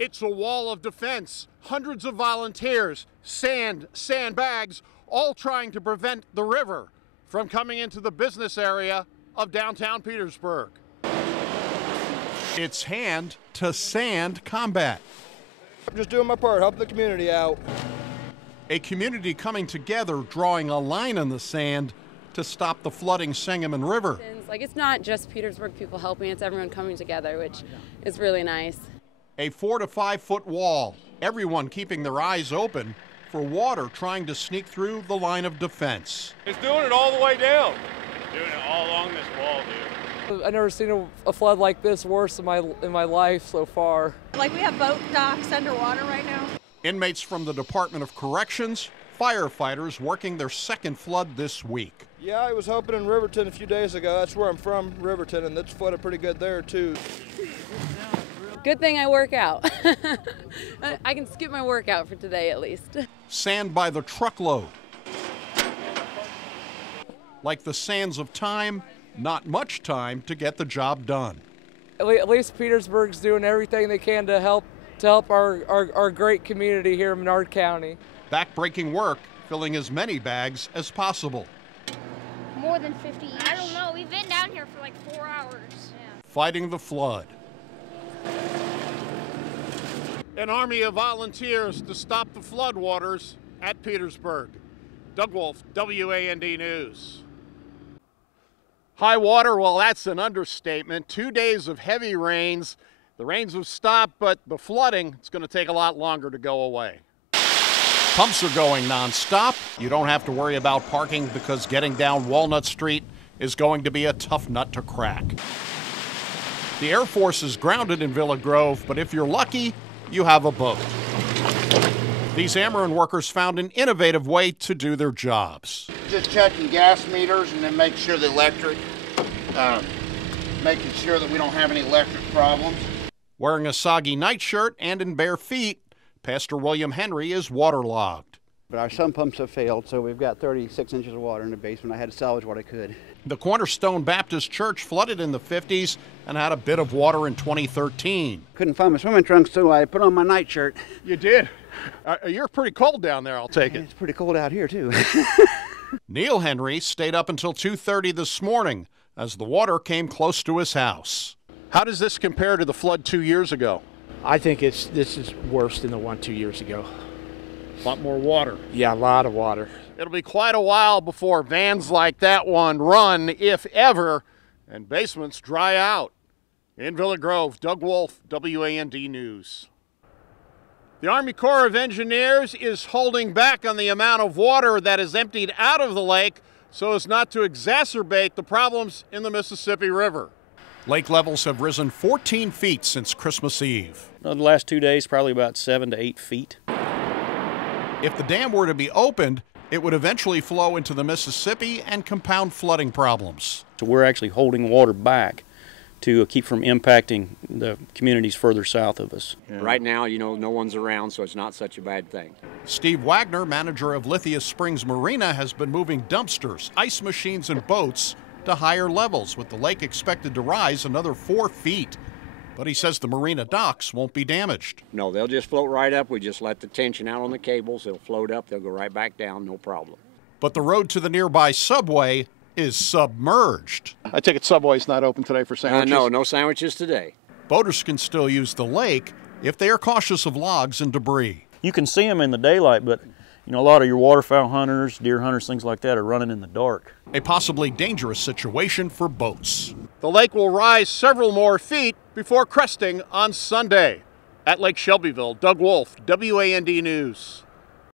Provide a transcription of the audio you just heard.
It's a wall of defense, hundreds of volunteers, sandbags, all trying to prevent the river from coming into the business area of downtown Petersburg. It's hand to sand combat. I'm just doing my part, helping the community out. A community coming together, drawing a line in the sand to stop the flooding Sangamon River. Like, it's not just Petersburg people helping, it's everyone coming together, which is really nice. A 4 to 5 foot wall, everyone keeping their eyes open for water trying to sneak through the line of defense. It's doing it all the way down. Doing it all along this wall, dude. I've never seen a flood like this worse in my life so far. Like, we have boat docks underwater right now. Inmates from the Department of Corrections, firefighters working their second flood this week. Yeah, I was helping in Riverton a few days ago. That's where I'm from, Riverton, and it's flooded pretty good there too. Good thing I work out. I can skip my workout for today at least. Sand by the truckload. Like the sands of time, not much time to get the job done. At least Petersburg's doing everything they can to help our great community here in Menard County. Back-breaking work, filling as many bags as possible. More than 50 each. I don't know. We've been down here for like 4 hours. Yeah. Fighting the flood. An army of volunteers to stop the floodwaters at Petersburg. Doug Wolfe, WAND News. High water, well, that's an understatement. 2 days of heavy rains. The rains have stopped, but the flooding, it's going to take a lot longer to go away. Pumps are going nonstop. You don't have to worry about parking because getting down Walnut Street is going to be a tough nut to crack. The Air Force is grounded in Villa Grove, but if you're lucky, you have a boat. These Ameren workers found an innovative way to do their jobs. Just checking gas meters and then make sure the electric, making sure that we don't have any electric problems. Wearing a soggy nightshirt and in bare feet, Pastor William Henry is waterlogged. But our sump pumps have failed, so we've got 36 inches of water in the basement. I had to salvage what I could. The Cornerstone Baptist Church flooded in the 50s and had a bit of water in 2013. Couldn't find my swimming trunks, so I put on my nightshirt. You did? You're pretty cold down there, I'll take it. It's pretty cold out here, too. Neil Henry stayed up until 2:30 this morning as the water came close to his house. How does this compare to the flood 2 years ago? I think this is worse than the one 2 years ago. A lot more water. Yeah, a lot of water. It'll be quite a while before vans like that one run, if ever, and basements dry out. In Villa Grove, Doug Wolfe, WAND News. The Army Corps of Engineers is holding back on the amount of water that is emptied out of the lake so as not to exacerbate the problems in the Mississippi River. Lake levels have risen 14 feet since Christmas Eve. The last 2 days, probably about 7 to 8 feet. If the dam were to be opened, it would eventually flow into the Mississippi and compound flooding problems. So we're actually holding water back to keep from impacting the communities further south of us. Yeah. Right now, no one's around, so it's not such a bad thing. Steve Wagner, manager of Lithia Springs Marina, has been moving dumpsters, ice machines, and boats to higher levels, with the lake expected to rise another 4 feet. But he says the marina docks won't be damaged. No, they'll just float right up. We just let the tension out on the cables. It'll float up. They'll go right back down, no problem. But the road to the nearby subway is submerged. I take it Subway's not open today for sandwiches? No sandwiches today. Boaters can still use the lake if they are cautious of logs and debris. You can see them in the daylight, but a lot of your waterfowl hunters, deer hunters, things like that are running in the dark. A possibly dangerous situation for boats. The lake will rise several more feet before cresting on Sunday. At Lake Shelbyville, Doug Wolfe, WAND News.